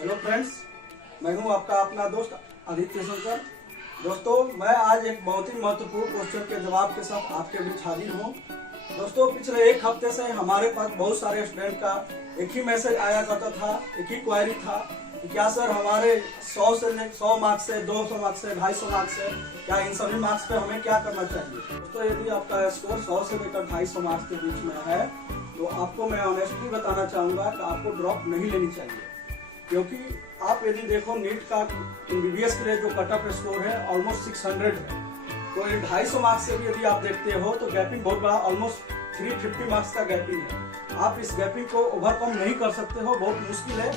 Hello friends, मैं हूं आपका अपना दोस्त आदित्य शंकर। दोस्तों, मैं आज एक बहुत ही महत्वपूर्ण क्वेश्चन के जवाब के साथ आपके बीच हाजिर हूं। दोस्तों, पिछले एक हफ्ते से हमारे पास बहुत सारे स्टूडेंट का एक ही मैसेज आया करता था, एक ही क्वेरी था कि क्या सर हमारे 100 मार्क्स से 200 मार्क्स से 250 मार्क्स से क्या इन सभी मार्क्स पे हमें क्या करना चाहिए। दोस्तों, यदि आपका स्कोर 100 से लेकर 250 मार्क्स के बीच में है तो आपको मैं ऑनेस्टली बताना चाहूंगा कि आपको ड्रॉप नहीं लेनी चाहिए, क्योंकि आप यदि देखो नीट का एमबीबीएस के लिए जो कट ऑफ स्कोर है ऑलमोस्ट 600 है। तो ये 250 मार्क्स से भी यदि आप देखते हो तो गैपिंग बहुत बड़ा, ऑलमोस्ट 350 मार्क्स का गैपिंग है। आप इस गैपिंग को ओवरकम नहीं कर सकते हो, बहुत मुश्किल है।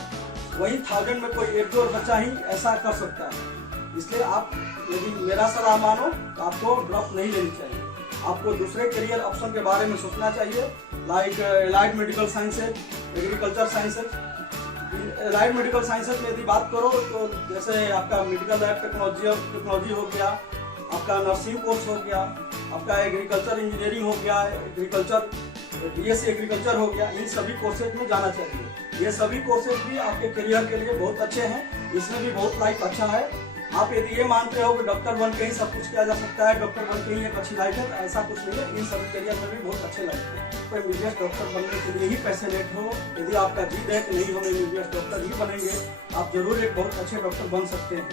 वही 1000 में कोई एक दो बच्चा ही ऐसा कर सकता है। इसलिए आप यदि मेरा सलाह मानो तो आपको ड्रॉप नहीं लेनी चाहिए। आपको दूसरे करियर ऑप्शन के बारे में सोचना चाहिए, like allied medical sciences, agriculture sciences. Allied medical sciences में यदि बात करो तो जैसे आपका मेडिकल लैब टेक्नोलॉजी हो गया, आपका नर्सिंग कोर्स हो गया, आपका एग्रीकल्चर इंजीनियरिंग हो गया, एग्रीकल्चर बीएससी एग्रीकल्चर हो गया, इन सभी कोर्सेज में जाना चाहिए। ये सभी कोर्सेज भी आपके करियर के लिए बहुत अच्छे हैं, इसमें भी बहुत लाइफ अच्छा है। आप यदि ये मानते हो कि डॉक्टर बन के ही सब कुछ किया जा सकता है, डॉक्टर बन के ही एक अच्छी लाइफ है, तो ऐसा कुछ नहीं है। इन सभी करियर में भी बहुत अच्छे लाइफ है। तो एमबीबीएस डॉक्टर बनने के लिए ही पैशनेट हो, यदि आपका जिद है कि नहीं हम एमबीबीएस डॉक्टर ही बनेंगे, आप जरूर एक बहुत अच्छे डॉक्टर बन सकते हैं।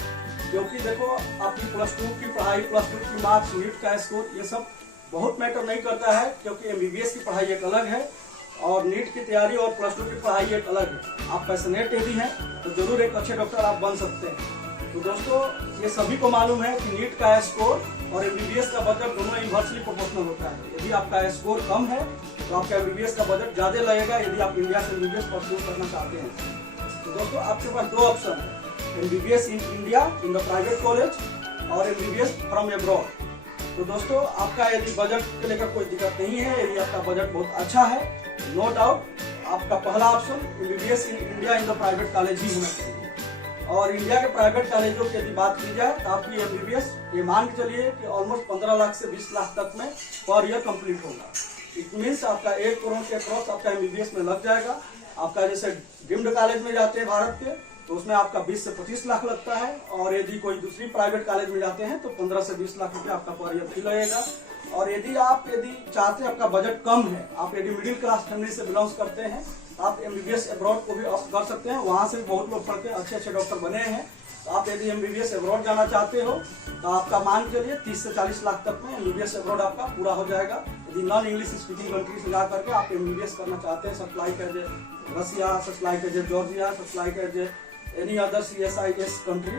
क्योंकि देखो, आपकी +2 की पढ़ाई, +2 की मार्क्स, नीट का स्कोर, ये सब बहुत मैटर नहीं करता है, क्योंकि एमबीबीएस की पढ़ाई एक अलग है और नीट की तैयारी और +2 की पढ़ाई एक अलग है। आप पैशनेट यदि हैं तो जरूर एक अच्छे डॉक्टर आप बन सकते हैं। तो दोस्तों, ये सभी को मालूम है कि नीट का स्कोर और एमबीबीएस का बजट दोनों इन्वर्सली प्रोपोर्शनल होता है। यदि आपका स्कोर कम है तो आपका एमबीबीएस का बजट ज्यादा लगेगा, यदि आप इंडिया से एमबीबीएस परस्यू करना चाहते हैं। तो दोस्तों, आपके पास दो ऑप्शन है, MBBS in India in the private college और एमबीबीएस फ्रॉम अब्रॉड। तो दोस्तों, आपका यदि बजट को लेकर कोई दिक्कत नहीं है, यदि आपका बजट बहुत अच्छा है, नो डाउट आपका पहला option MBBS in India in the private college ही होना चाहिए। और इंडिया के प्राइवेट कॉलेजों की यदि बात की जाए तो आपकी एमबीबीएस ये मान के चलिए कि ऑलमोस्ट 15 लाख से 20 लाख तक में पर ईयर कंप्लीट होगा। इट मीन्स आपका 1 करोड़ के अक्रॉस आपका एमबीबीएस में लग जाएगा। आपका जैसे डीम्ड कॉलेज में जाते हैं भारत के, तो उसमें आपका 20 से 25 लाख लगता है, और यदि कोई दूसरी प्राइवेट कॉलेज में जाते हैं तो 15 से 20 लाख रुपया आपका पर ईयर फी लगेगा। और यदि चाहते हैं, आपका बजट कम है, आप यदि मिडिल क्लास फैमिली से बिलोंग करते हैं, आप एमबीबीएस अब्रॉड को भी ऑप्ट कर सकते हैं। वहां से बहुत लोग पढ़ के अच्छे डॉक्टर बने हैं। तो आप यदि एमबीबीएस अब्रॉड जाना चाहते हो तो आपका मान के चलिए 30 से 40 लाख तक में एमबीबीएस अब्रॉड आपका पूरा हो जाएगा। यदि नॉन इंग्लिश स्पीकिंग कंट्री से जा करके आप एमबीबीएस करना चाहते हैं, सप्लाई कर रसिया, सप्लाई कर जॉर्जिया, सप्लाई कर एनी अदर CSIS कंट्री।